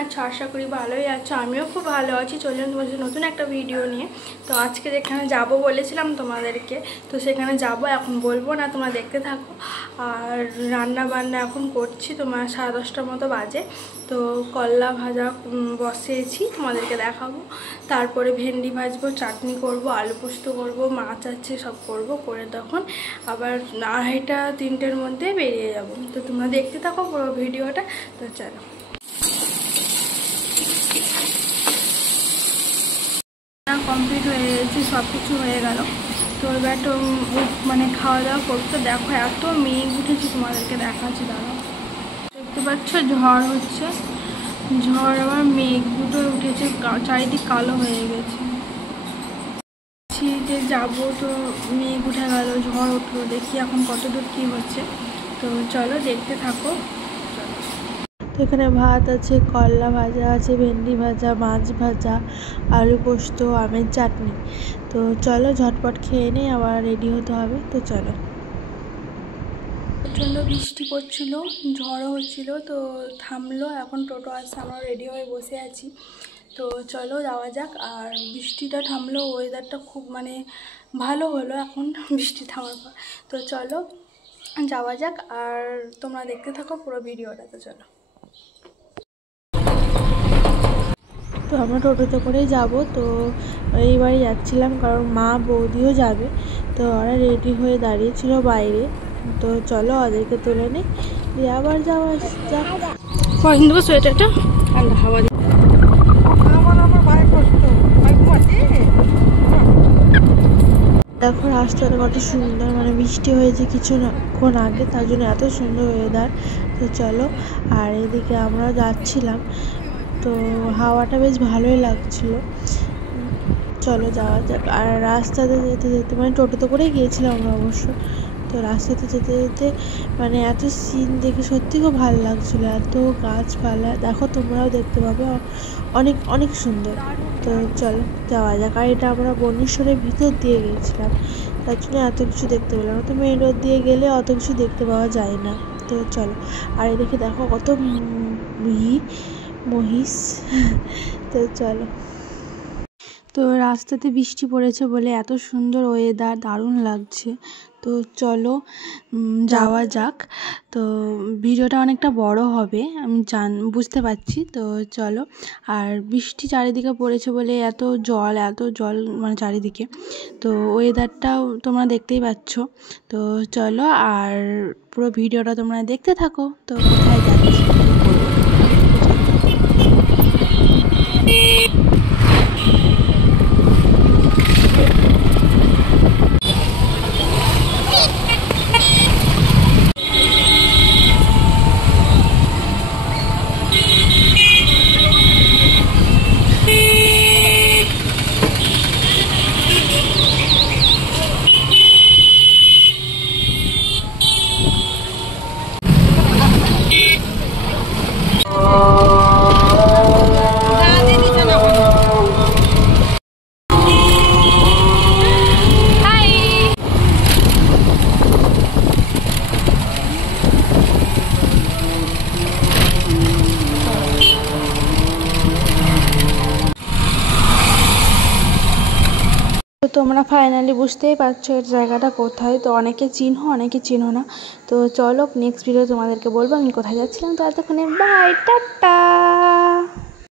আছো? আশা করি ভালোই আছো। আমিও খুব ভালো আছি। চললাম তোমাদের নতুন একটা ভিডিও নিয়ে। তো আজকে যেখানে যাব বলেছিলাম তোমাদেরকে, তো সেখানে যাব, এখন বলবো না, তোমরা দেখতে থাকো। আর রান্না বান্না এখন করছি, তোমার 10:30টার মতো বাজে। তো করলা ভাজা বসিয়েছি, তোমাদেরকে দেখাবো। তারপরে ভেন্ডি ভাজবো, চাটনি করব, আলু পোস্ত করব, মাছ আছে, সব করব। করে তখন আবার 2:30-3টের মধ্যে বেরিয়ে যাব। তো তোমরা দেখতে থাকো পুরো ভিডিওটা। তো চলো, কমপ্লিট হয়ে গেছে, সব কিছু হয়ে গেল। তো এবার তো মানে খাওয়া দাওয়া করতে দেখো, এত মেঘ উঠেছে, তোমাদেরকে দেখাচ্ছি। দাঁড়াও, দেখতে পাচ্ছ ঝড় হচ্ছে, ঝড় আবার মেঘ দুটো উঠেছে, চারিদিক কালো হয়ে গেছে। যে যাবো, তো মেঘ উঠে গেল, ঝড় উঠলো, দেখি এখন কত দূর কী হচ্ছে। তো চলো দেখতে থাকো। তো এখানে ভাত আছে, করলা ভাজা আছে, ভেন্ডি ভাজা, মাছ ভাজা, আলু পোস্ত, আমের চাটনি। তো চলো ঝটপট খেয়ে নেই, আবার রেডি হতে হবে। তো চলো। প্রচণ্ড বৃষ্টি পড়ছিল, ঝড়ও হচ্ছিল, তো থামলো। এখন টোটো আসছে, আমরা রেডি হয়ে বসে আছি। তো চলো যাওয়া যাক। আর বৃষ্টিটা থামলো, ওয়েদারটা খুব মানে ভালো হলো এখন বৃষ্টি থামার পর। তো চলো যাওয়া যাক, আর তোমরা দেখতে থাকো পুরো ভিডিওটা। তো চলো। তো আমরা টোটোতে করেই যাব। তো এইবারই যাচ্ছিলাম, কারণ মা বৌদিও যাবে। তো ওরা রেডি হয়ে দাঁড়িয়েছিল বাইরে। তো চলো ওদেরকে তুলে নিই, দিয়ে আবার যাওয়া যাক। কিন্তু সোয়েটারটা ঠান্ডা হাওয়া দেখো, রাস্তাটা কত সুন্দর, মানে বৃষ্টি হয়েছে কিছুক্ষণ আগে, তার জন্য এত সুন্দর ওয়েদার। তো চলো, আর এদিকে আমরা যাচ্ছিলাম, তো হাওয়াটা বেশ ভালোই লাগছিল। চলো যাওয়া যাক। আর রাস্তাতে যেতে যেতে, মানে টোটোতে করেই গিয়েছিলাম আমরা অবশ্য। তো রাস্তাতে যেতে যেতে মানে এত সিন দেখে সত্যি খুব ভালো লাগছিলো, এত গাছপালা, দেখো তোমরাও দেখতে পাবে, অনেক অনেক সুন্দর। তো চলো যাওয়া যাক। আর এটা আমরা বনেশ্বরের ভিতর দিয়ে গিয়েছিলাম, তার জন্য এত কিছু দেখতে পেলাম। তো মেন রোড দিয়ে গেলে অত কিছু দেখতে পাওয়া যায় না। তো চলো, আর এদিকে দেখো কত মহিষ। তো চলো। তো রাস্তাতে বৃষ্টি পড়েছে বলে এত সুন্দর ওয়েদার, দারুণ লাগছে। তো চলো যাওয়া যাক। তো ভিডিওটা অনেকটা বড় হবে, আমি বুঝতে পারছি। তো চলো। আর বৃষ্টি চারিদিকে পড়েছে বলে এত জল মানে চারিদিকে। তো ওয়েদারটাও তোমরা দেখতেই পাচ্ছ। তো চলো, আর পুরো ভিডিওটা তোমরা দেখতে থাকো। তো কোথায় যাচ্ছি তো তোমরা ফাইনালি বুঝতেই পারছো এর জায়গাটা কোথায়। তো অনেকে চিনো, অনেকে চিনো না। তো চলো নেক্সট ভিডিও তোমাদেরকে বলবো আমি কোথায় যাচ্ছিলাম। তো এতক্ষণে বাই, টাটা।